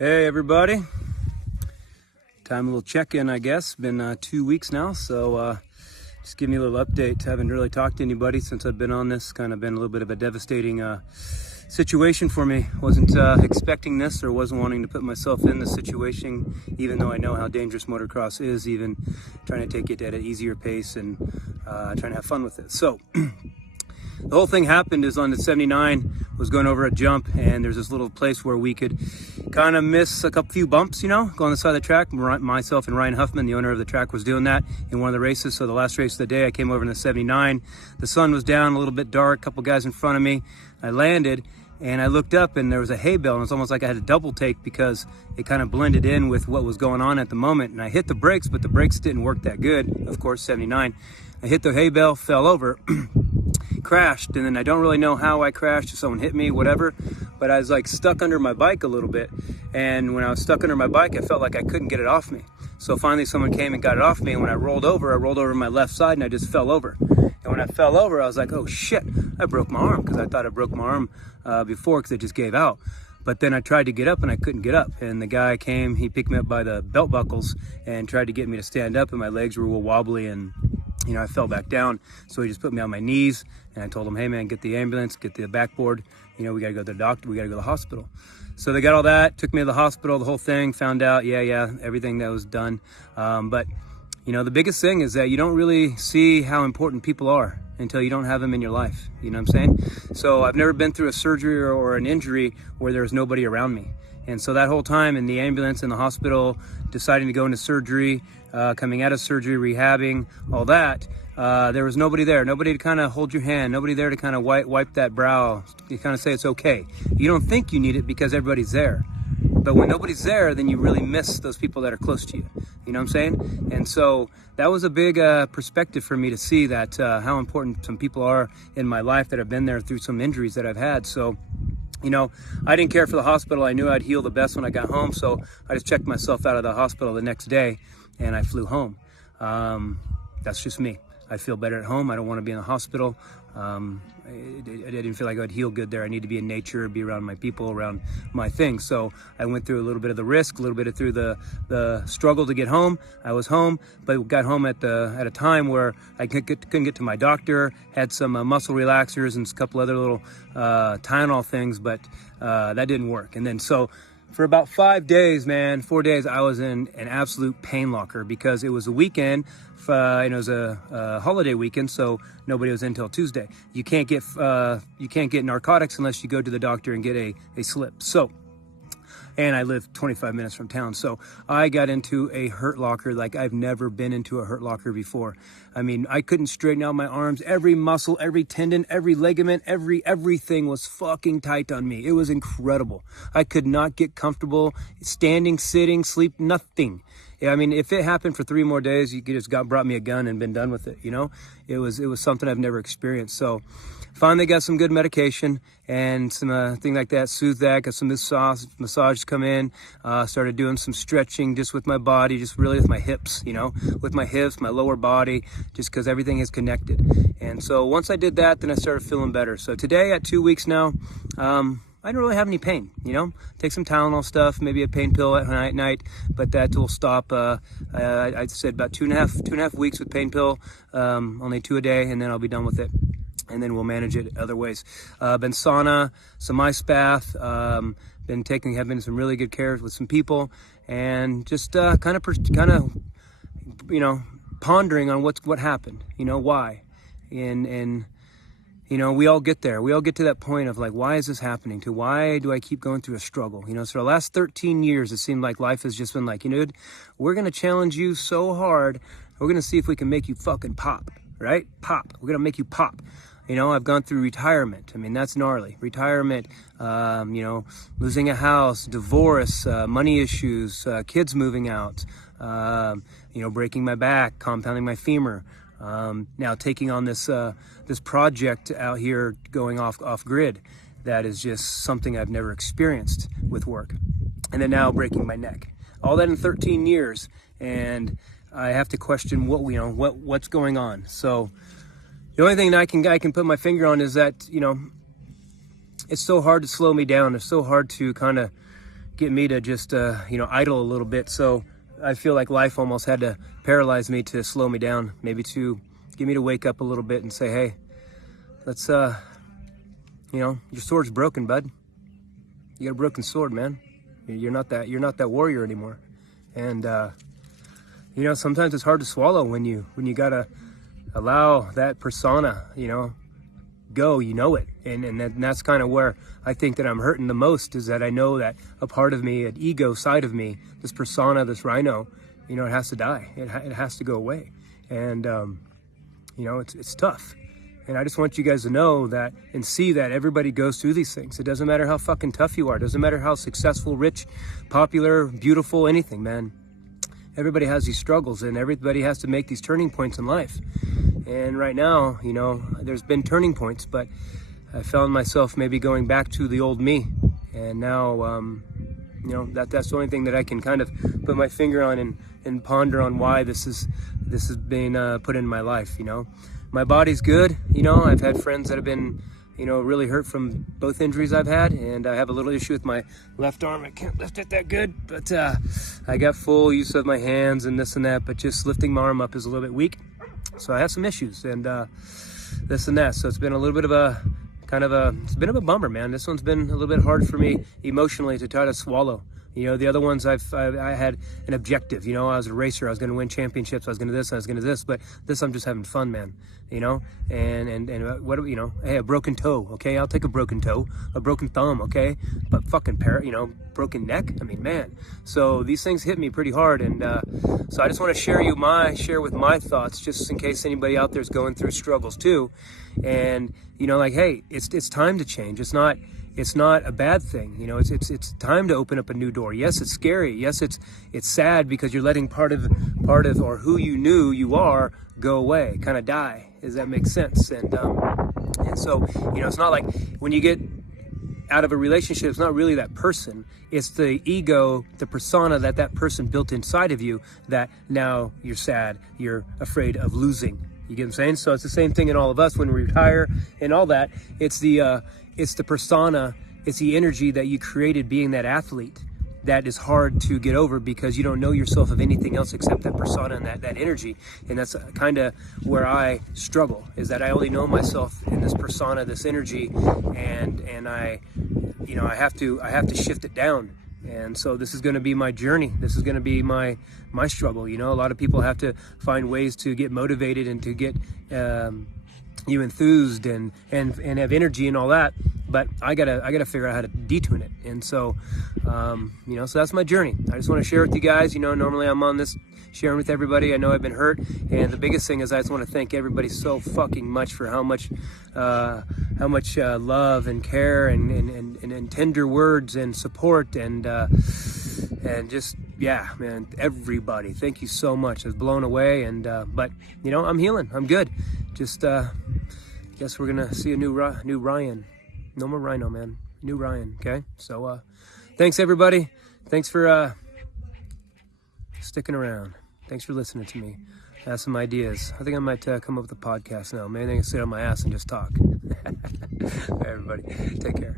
Hey everybody, time a little check-in, I guess. Been 2 weeks now, so just give me a little update. Haven't really talked to anybody since I've been on this. Kind of been a little bit of a devastating situation for me. Wasn't expecting this or wasn't wanting to put myself in this situation, even though I know how dangerous motocross is, even trying to take it at an easier pace and trying to have fun with it. So the whole thing happened is on the 79, was going over a jump, and there's this little place where we could kind of miss a few bumps, you know, go on the side of the track. Myself and Ryan Huffman, the owner of the track, was doing that in one of the races. So the last race of the day, I came over in the 79. The sun was down, a little bit dark, a couple guys in front of me. I landed, and I looked up, and there was a hay bale, and it was almost like I had a double take because it kind of blended in with what was going on at the moment. And I hit the brakes, but the brakes didn't work that good. Of course, 79. I hit the hay bale, fell over, crashed, and then I don't really know how I crashed, if someone hit me, whatever, but I was like stuck under my bike a little bit. And when I was stuck under my bike, I felt like I couldn't get it off me. So finally someone came and got it off me, and when I rolled over my left side, and I just fell over. And when I fell over, I was like, oh shit, I broke my arm, because I thought I broke my arm before because it just gave out. But then I tried to get up and I couldn't get up. And the guy came, he picked me up by the belt buckles and tried to get me to stand up, and my legs were a little wobbly, and you know, I fell back down. So he just put me on my knees, and I told him, hey man, get the ambulance, get the backboard. You know, we gotta go to the doctor, we gotta go to the hospital. So they got all that, took me to the hospital, the whole thing, found out, yeah, everything that was done. But you know, the biggest thing is that you don't really see how important people are until you don't have them in your life. You know what I'm saying? So I've never been through a surgery or an injury where there was nobody around me. And so that whole time in the ambulance, in the hospital, deciding to go into surgery, coming out of surgery, rehabbing, all that, there was nobody there. Nobody to kind of hold your hand. Nobody there to kind of wipe that brow. You kind of say it's okay. You don't think you need it because everybody's there. But when nobody's there, then you really miss those people that are close to you. You know what I'm saying? And so that was a big perspective for me to see that how important some people are in my life that have been there through some injuries that I've had. So, you know, I didn't care for the hospital. I knew I'd heal the best when I got home. So I just checked myself out of the hospital the next day, and I flew home. That's just me. I feel better at home. I don't want to be in the hospital. I didn't feel like I'd heal good there. I need to be in nature, be around my people, around my things. So I went through a little bit of the risk, a little bit through the struggle to get home. I was home, but got home at a time where I couldn't get to my doctor, had some muscle relaxers and a couple other little Tylenol things, but that didn't work. And then so for about 4 days, I was in an absolute pain locker because it was a weekend. It was a holiday weekend, so nobody was in until Tuesday. You can't get narcotics unless you go to the doctor and get a slip. So, and I live 25 minutes from town, so I got into a hurt locker like I've never been into a hurt locker before. I mean, I couldn't straighten out my arms. Every muscle, every tendon, every ligament, everything was fucking tight on me. It was incredible. I could not get comfortable standing, sitting, sleep, nothing. I mean, if it happened for 3 more days, you could just brought me a gun and been done with it, you know? It was something I've never experienced. So finally got some good medication and some things like that, soothed that, got some massage come in, started doing some stretching just with my body, just really with my hips, you know, with my hips, my lower body, just because everything is connected. And so once I did that, then I started feeling better. So today at 2 weeks now, I don't really have any pain, you know, take some Tylenol stuff, maybe a pain pill at night, but that will stop. I said about two and a half weeks with pain pill, only 2 a day, and then I'll be done with it. And then we'll manage it other ways. Been sauna, some ice bath, have been some really good care with some people, and just kind of, you know, pondering on what happened, you know, why, and you know, we all get there. We all get to that point of like, why is this happening? To why do I keep going through a struggle? You know, so the last 13 years, it seemed like life has just been like, you know, we're going to challenge you so hard. We're going to see if we can make you fucking pop, right? Pop. We're going to make you pop. You know, I've gone through retirement. I mean, that's gnarly. Retirement, you know, losing a house, divorce, money issues, kids moving out, you know, breaking my back, compounding my femur. Now taking on this project out here, going off grid, that is just something I've never experienced with work. And then now breaking my neck. All that in 13 years, and I have to question what's going on. So the only thing that I can put my finger on is that, you know, it's so hard to slow me down. It's so hard to kind of get me to just, idle a little bit. So I feel like life almost had to paralyze me to slow me down, maybe to get me to wake up a little bit and say, hey, let's, your sword's broken, bud. You got a broken sword, man. You're not that warrior anymore. And, sometimes it's hard to swallow when you gotta allow that persona, go, it. And that's kind of where I think that I'm hurting the most, is that I know that a part of me, an ego side of me, this persona, this rhino, it has to die. It has to go away. And, it's tough. And I just want you guys to know that and see that everybody goes through these things. It doesn't matter how fucking tough you are. It doesn't matter how successful, rich, popular, beautiful, anything, man. Everybody has these struggles, and everybody has to make these turning points in life. And right now, there's been turning points, but I found myself maybe going back to the old me. And now, that's the only thing that I can kind of put my finger on and ponder on why this has been put in my life, My body's good, I've had friends that have been, really hurt from both injuries I've had, and I have a little issue with my left arm. I can't lift it that good, but I got full use of my hands and this and that, but just lifting my arm up is a little bit weak. So I have some issues and this and that. So it's been a little bit of it's been a bummer, man. This one's been a little bit hard for me emotionally to try to swallow. The other ones I had an objective, I was a racer, I was going to win championships, I was going to this, I was going to this, but this I'm just having fun, man, and what, hey, a broken toe, okay, I'll take a broken toe, a broken thumb, okay, but fucking broken neck, I mean, man, so these things hit me pretty hard, and so I just want to share with my thoughts, just in case anybody out there is going through struggles too, and, hey, it's time to change. It's not a bad thing, it's time to open up a new door. Yes, it's scary. Yes, it's sad because you're letting part of or who you knew you are go away, kind of die. Does that make sense? And so, it's not like when you get out of a relationship, it's not really that person. It's the ego, the persona that person built inside of you that now you're sad, you're afraid of losing. You get what I'm saying? So it's the same thing in all of us when we retire and all that. It's the persona, it's the energy that you created being that athlete that is hard to get over because you don't know yourself of anything else except that persona and that energy. And that's kind of where I struggle, is that I only know myself in this persona, this energy, and I have to shift it down. And so this is going to be my journey. This is going to be my struggle. A lot of people have to find ways to get motivated and to get you enthused and have energy and all that, but I gotta figure out how to detune it. And so so that's my journey. I just want to share with you guys. Normally I'm on this sharing with everybody. I know I've been hurt, and the biggest thing is I just want to thank everybody so fucking much for how much love and care and tender words and support and just, yeah, man, everybody, thank you so much. I was blown away, and but I'm healing. I'm good. Just guess we're gonna see a new Ryan. No more Rhino, man. New Ryan. Okay. So thanks everybody. Thanks for sticking around. Thanks for listening to me. I have some ideas. I think I might come up with a podcast now. Maybe I can sit on my ass and just talk. All right, everybody, take care.